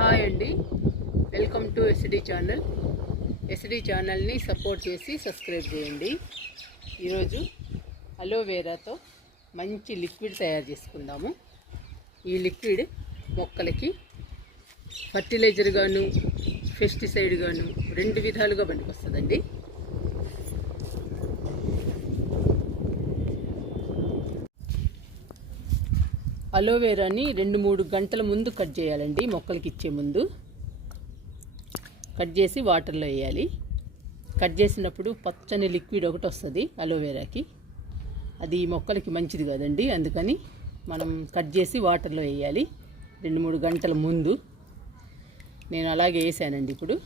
Hi అండి, welcome to SD channel. SD ఛానల్ని support చేసి సబ్స్క్రైబ్ చేయండి. ఈరోజు అలోవెరాతో మంచి లిక్విడ్ తయారు చేసుకుందాము. ఈ లిక్విడ్ మొక్కలకి ఫర్టిలైజర్ గాను పెస్టిసైడ్ గాను రెండు విధాలుగా పనికొస్తుందండి. అలోవెరాని 2-3 గంటల ముందు కట్ చేయాలండి. మొక్కలకి ఇచ్చే ముందు కట్ చేసి వాటర్లో వేయాలి. కట్ చేసినప్పుడు పచ్చని లిక్విడ్ ఒకటి వస్తుంది అలోవెరాకి. అది మొక్కలకి మంచిది కాదండి, అందుకని మనం కట్ చేసి వాటర్లో వేయాలి 2-3 గంటల ముందు. నేను అలాగే వేసానండి. ఇప్పుడు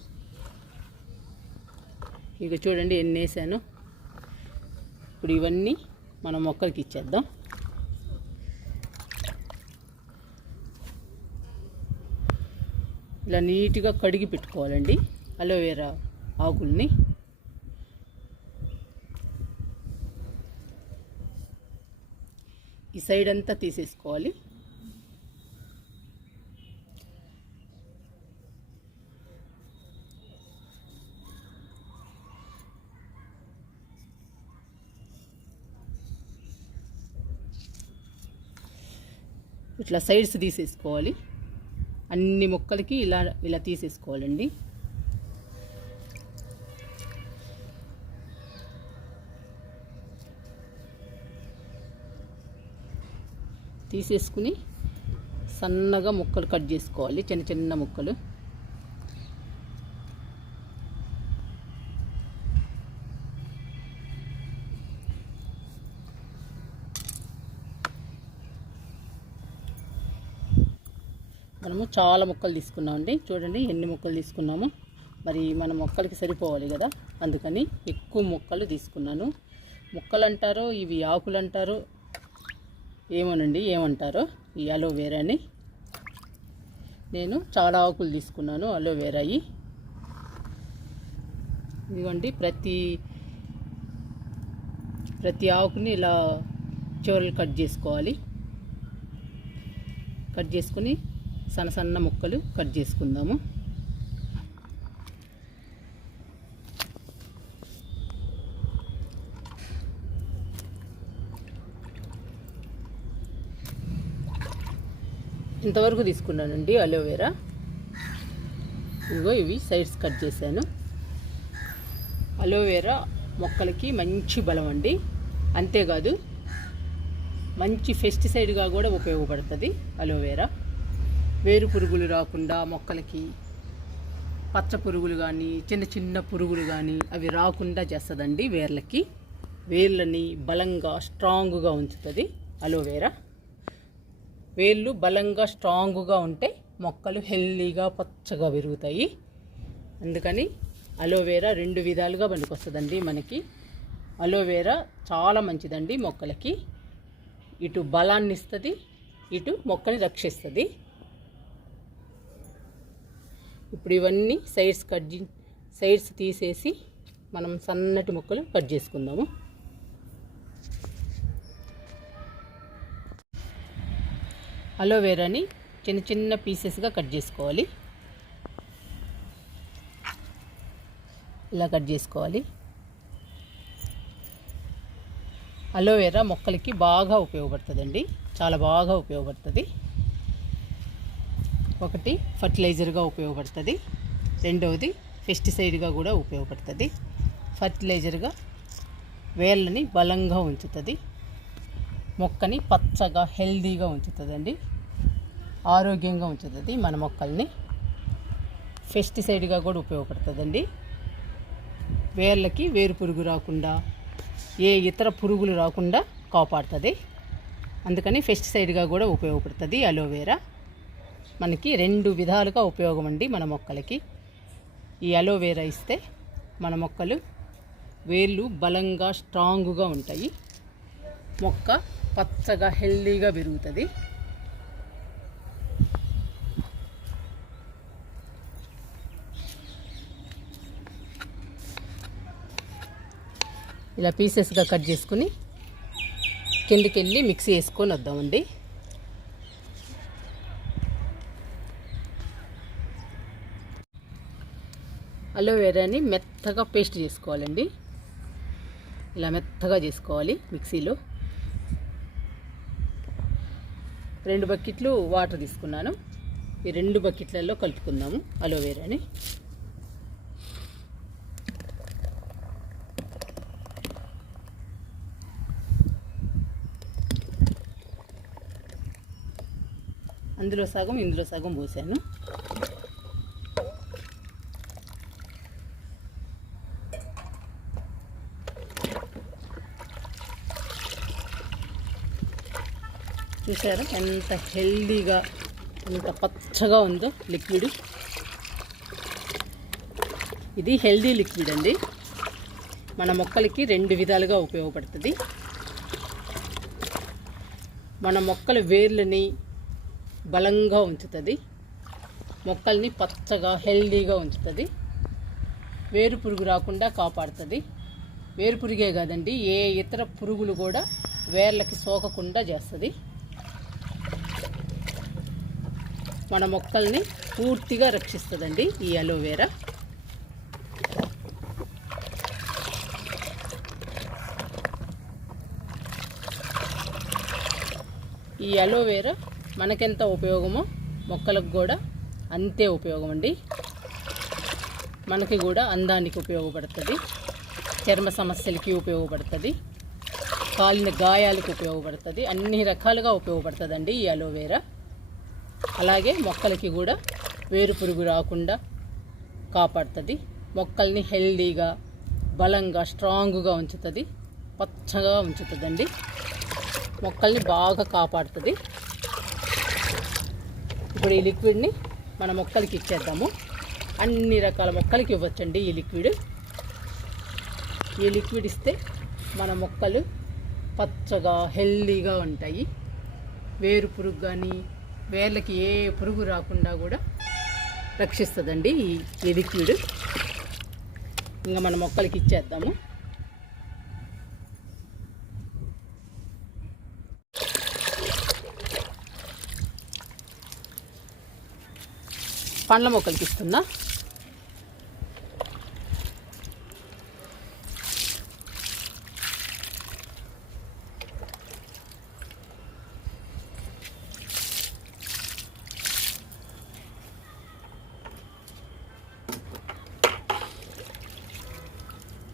ఇక చూడండి ఎన్ని వేసాను. ఇప్పుడు ఇవన్నీ మనం మొక్కలకి ఇచ్చేద్దాం. ఇలా నీట్గా కడిగి పెట్టుకోవాలండి అలోవెరా ఆకుల్ని. ఈ సైడ్ అంతా తీసేసుకోవాలి. ఇట్లా సైడ్స్ తీసేసుకోవాలి. అన్ని మొక్కలకి ఇలా తీసేసుకోవాలండి. తీసేసుకుని సన్నగా ముక్కలు కట్ చేసుకోవాలి, చిన్న చిన్న ముక్కలు. మనము చాలా ముక్కలు తీసుకున్నామండి. చూడండి ఎన్ని ముక్కలు తీసుకున్నాము. మరి మన మొక్కలకి సరిపోవాలి కదా, అందుకని ఎక్కువ ముక్కలు తీసుకున్నాను. ముక్కలు అంటారో ఇవి ఆకులు అంటారో ఏమోనండి, ఏమంటారో ఈ అలోవెరాని. నేను చాలా ఆకులు తీసుకున్నాను అలోవెరాయి. ఇదిగోండి ప్రతి ఆకుని ఇలా చివరలు కట్ చేసుకోవాలి. కట్ చేసుకుని సన్న సన్న ముక్కలు కట్ చేసుకుందాము. ఇంతవరకు తీసుకున్నానండి అలోవెరా. ఇదిగో ఇవి సైడ్స్ కట్ చేశాను. అలోవెరా మొక్కలకి మంచి బలం అండి. అంతేకాదు మంచి పెస్టిసైడ్గా కూడా ఉపయోగపడుతుంది అలోవెరా. వేరు పురుగులు రాకుండా మొక్కలకి పచ్చ పురుగులు కానీ చిన్న చిన్న పురుగులు కానీ అవి రాకుండా చేస్తుందండి. వేర్లని బలంగా స్ట్రాంగ్గా ఉంచుతుంది అలోవెరా. వేర్లు బలంగా స్ట్రాంగ్గా ఉంటే మొక్కలు హెల్తీగా పచ్చగా పెరుగుతాయి. అందుకని అలోవెరా రెండు విధాలుగా పనికొస్తుందండి మనకి. అలోవెరా చాలా మంచిదండి మొక్కలకి. ఇటు బలాన్ని ఇస్తుంది, ఇటు మొక్కని రక్షిస్తుంది. ఇప్పుడు ఇవన్నీ సైడ్స్ తీసేసి మనం సన్నటి ముక్కలు కట్ చేసుకుందాము. అలోవెరాని చిన్న చిన్న పీసెస్గా కట్ చేసుకోవాలి. ఇలా కట్ చేసుకోవాలి. అలోవెరా మొక్కలకి బాగా ఉపయోగపడుతుందండి, చాలా బాగా ఉపయోగపడుతుంది. ఒకటి ఫర్టిలైజర్గా ఉపయోగపడుతుంది, రెండవది పెస్టిసైడ్గా కూడా ఉపయోగపడుతుంది. ఫర్టిలైజర్గా వేళ్ళని బలంగా ఉంచుతుంది, మొక్కని పచ్చగా హెల్తీగా ఉంచుతుందండి, ఆరోగ్యంగా ఉంచుతుంది మన మొక్కల్ని. పెస్టిసైడ్గా కూడా ఉపయోగపడుతుందండి. వేర్లకి వేరు పురుగు రాకుండా ఏ ఇతర పురుగులు రాకుండా కాపాడుతుంది. అందుకని పెస్టిసైడ్గా కూడా ఉపయోగపడుతుంది అలోవెరా. మనకి రెండు విధాలుగా ఉపయోగం అండి మన మొక్కలకి. ఈ అలోవెరా ఇస్తే మన మొక్కలు వేర్లు బలంగా స్ట్రాంగ్గా ఉంటాయి, మొక్క పచ్చగా హెల్తీగా పెరుగుతుంది. ఇలా పీసెస్గా కట్ చేసుకుని కిందికి వెళ్ళి మిక్సీ వేసుకొని వద్దామండి. అలోవెరాని మెత్తగా పేస్ట్ చేసుకోవాలండి. ఇలా మెత్తగా చేసుకోవాలి మిక్సీలో. 2 బకెట్లు వాటర్ తీసుకున్నాను. ఈ 2 బకెట్లలో కలుపుకుందాము అలోవెరాని. అందులో సగం ఇందులో సగం పోసాను. చూసారా ఎంత హెల్దీగా, ఎంత పచ్చగా ఉందో లిక్విడ్. ఇది హెల్దీ లిక్విడ్ అండి. మన మొక్కలకి 2 విధాలుగా ఉపయోగపడుతుంది. మన మొక్కల వేర్లని బలంగా ఉంచుతుంది, మొక్కల్ని పచ్చగా హెల్దీగా ఉంచుతుంది, వేరు పురుగు రాకుండా కాపాడుతుంది. వేరు పురుగే కాదండి, ఏ ఇతర పురుగులు కూడా వేర్లకి సోకకుండా చేస్తుంది. మన మొక్కల్ని పూర్తిగా రక్షిస్తుందండి ఈ అలోవెరా. ఈ అలోవెరా మనకెంత ఉపయోగమో మొక్కలకు కూడా అంతే ఉపయోగం అండి. మనకి కూడా అందానికి ఉపయోగపడుతుంది, చర్మ సమస్యలకి ఉపయోగపడుతుంది, కాలిన గాయాలకు ఉపయోగపడుతుంది, అన్ని రకాలుగా ఉపయోగపడుతుందండి ఈ అలోవెరా. అలాగే మొక్కలకి కూడా వేరు పురుగు రాకుండా కాపాడుతుంది, మొక్కల్ని హెల్దీగా, బలంగా, స్ట్రాంగ్గా ఉంచుతుంది, పచ్చగా ఉంచుతుందండి, మొక్కల్ని బాగా కాపాడుతుంది. ఇప్పుడు ఈ లిక్విడ్ని మన మొక్కలకి ఇచ్చేద్దాము. అన్ని రకాల మొక్కలకి ఇవ్వచ్చండి ఈ లిక్విడ్. ఈ లిక్విడ్ ఇస్తే మన మొక్కలు పచ్చగా హెల్దీగా ఉంటాయి. వేరు పురుగు కానీ వేర్లకి ఏ పురుగు రాకుండా కూడా రక్షిస్తుందండి ఈ లిక్విడ్. ఇంకా మన మొక్కలకి ఇచ్చేద్దాము. పండ్ల మొక్కలకి ఇస్తున్నా.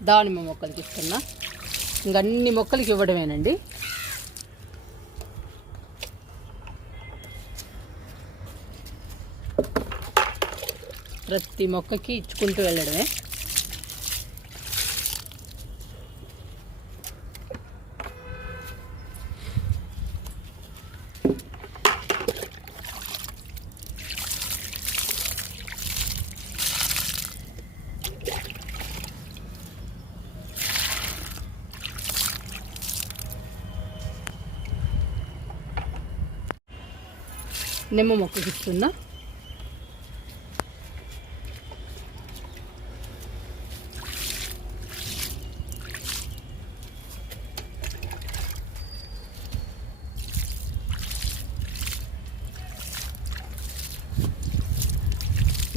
దానిమ్మ మొక్కలకి ఇస్తున్నా. ఇంక అన్ని మొక్కలకి ఇవ్వడమేనండి. ప్రతి మొక్కకి ఇచ్చుకుంటూ వెళ్ళడమే. నిమ్మ మొక్కకి ఇస్తున్నా.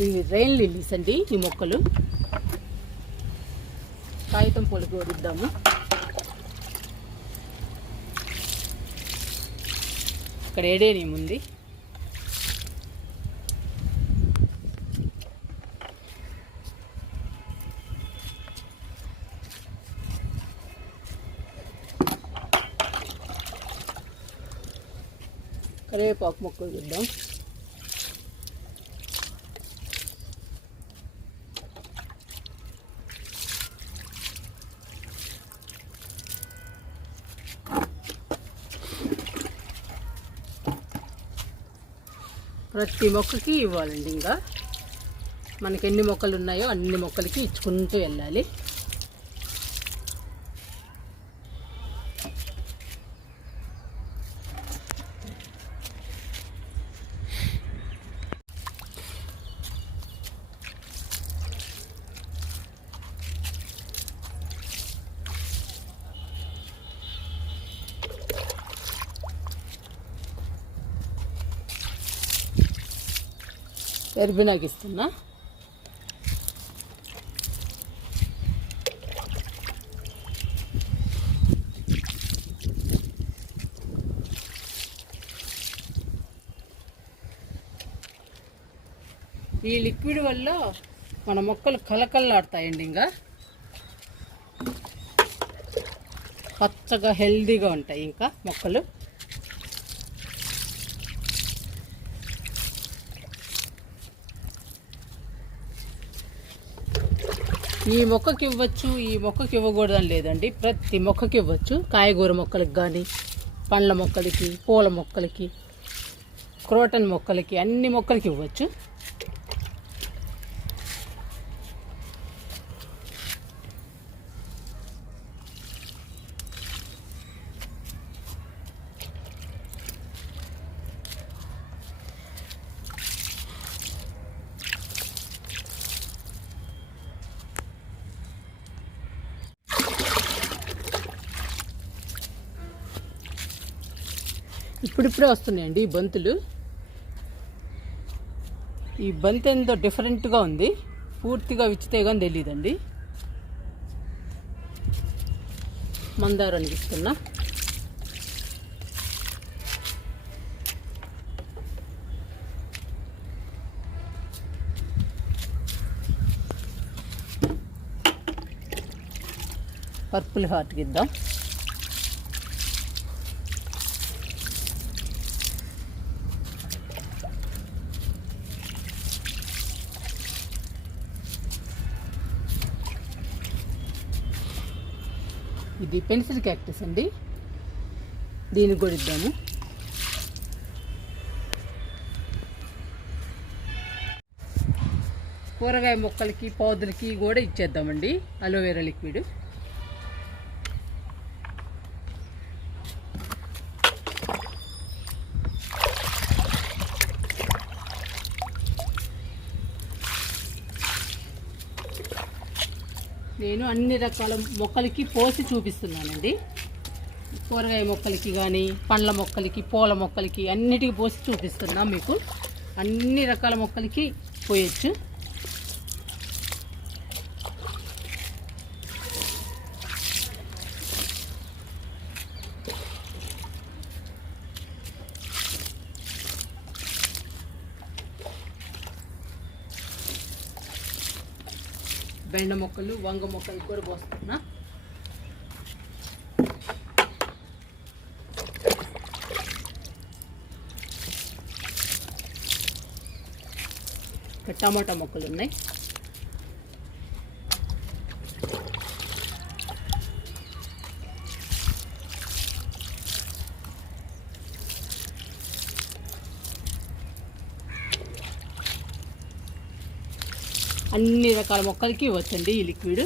ఇవి రెయిన్ లిల్లీస్ అండి ఈ మొక్కలు. కాగితం పూలు కోరిద్దాము. ఇక్కడ ఏడేనియం ఉంది. కరివేపాకు మొక్కలు చూద్దాం. ప్రతి మొక్కకి ఇవ్వాలండి. ఇంకా మనకి ఎన్ని మొక్కలు ఉన్నాయో అన్ని మొక్కలకి ఇచ్చుకుంటూ వెళ్ళాలి. ఎర్బినాకి ఇస్తున్నా. ఈ లిక్విడ్ వల్ల మన మొక్కలు కలకల్లాడతాయండి. ఇంకా పచ్చగా హెల్దీగా ఉంటాయి ఇంకా మొక్కలు. ఈ మొక్కకి ఇవ్వచ్చు, ఈ మొక్కకి ఇవ్వకూడదని లేదండి. ప్రతి మొక్కకి ఇవ్వచ్చు. కాయగూర మొక్కలకి కానీ, పండ్ల మొక్కలకి, పూల మొక్కలకి, క్రోటన్ మొక్కలకి, అన్ని మొక్కలకి ఇవ్వచ్చు. ఇప్పుడిప్పుడే వస్తున్నాయండి ఈ బంతులు. ఈ బంతి ఎంతో డిఫరెంట్గా ఉంది. పూర్తిగా విచ్చితే కానీ తెలియదండి. మందారానికి ఇస్తున్నా. పర్పుల్ హార్ట్కి ఇద్దాం. ఇది పెన్సిల్ క్యాక్టస్ అండి, దీనికి కూడా ఇద్దాము. కూరగాయ మొక్కలకి, పౌదులకి కూడా ఇచ్చేద్దామండి అలోవెరా లిక్విడ్. నేను అన్ని రకాల మొక్కలకి పోసి చూపిస్తున్నానండి. కూరగాయ మొక్కలకి కానీ, పండ్ల మొక్కలకి, పూల మొక్కలకి అన్నిటికీ పోసి చూపిస్తున్నా మీకు. అన్ని రకాల మొక్కలకి పోయొచ్చు. బెండ మొక్కలు, వంగ మొక్కలు కూడా పోస్తున్నా. టమాటా మొక్కలు ఉన్నాయి. అన్ని రకాల మొక్కలకి ఇవ్వచ్చండి ఈ లిక్విడ్.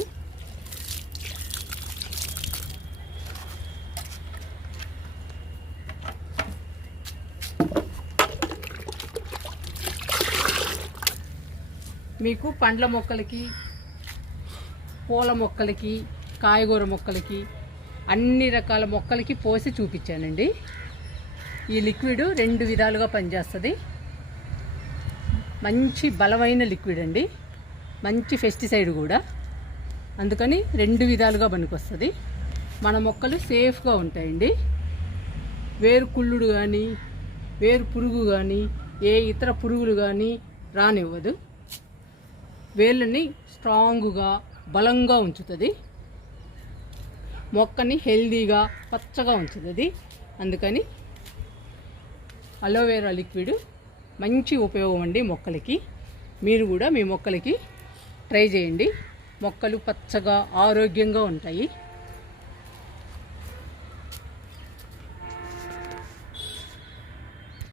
మీకు పండ్ల మొక్కలకి, పూల మొక్కలకి, కాయగూర మొక్కలకి, అన్ని రకాల మొక్కలకి పోసి చూపించానండి. ఈ లిక్విడ్ 2 విధాలుగా పనిచేస్తుంది. మంచి బలమైన లిక్విడ్ అండి, మంచి పెస్టిసైడ్ కూడా. అందుకని 2 విధాలుగా పనికొస్తుంది. మన మొక్కలు సేఫ్గా ఉంటాయండి. వేరు కుళ్ళుడు కానీ, వేరు పురుగు కానీ, ఏ ఇతర పురుగులు కానీ రానివ్వదు. వేళ్ళని స్ట్రాంగ్గా, బలంగా ఉంచుతుంది. మొక్కని హెల్దీగా, పచ్చగా ఉంచుతుంది. అందుకని అలోవెరా లిక్విడ్ మంచి ఉపయోగం అండి మొక్కలకి. మీరు కూడా మీ మొక్కలకి ట్రై చేయండి. మొక్కలు పచ్చగా, ఆరోగ్యంగా ఉంటాయి.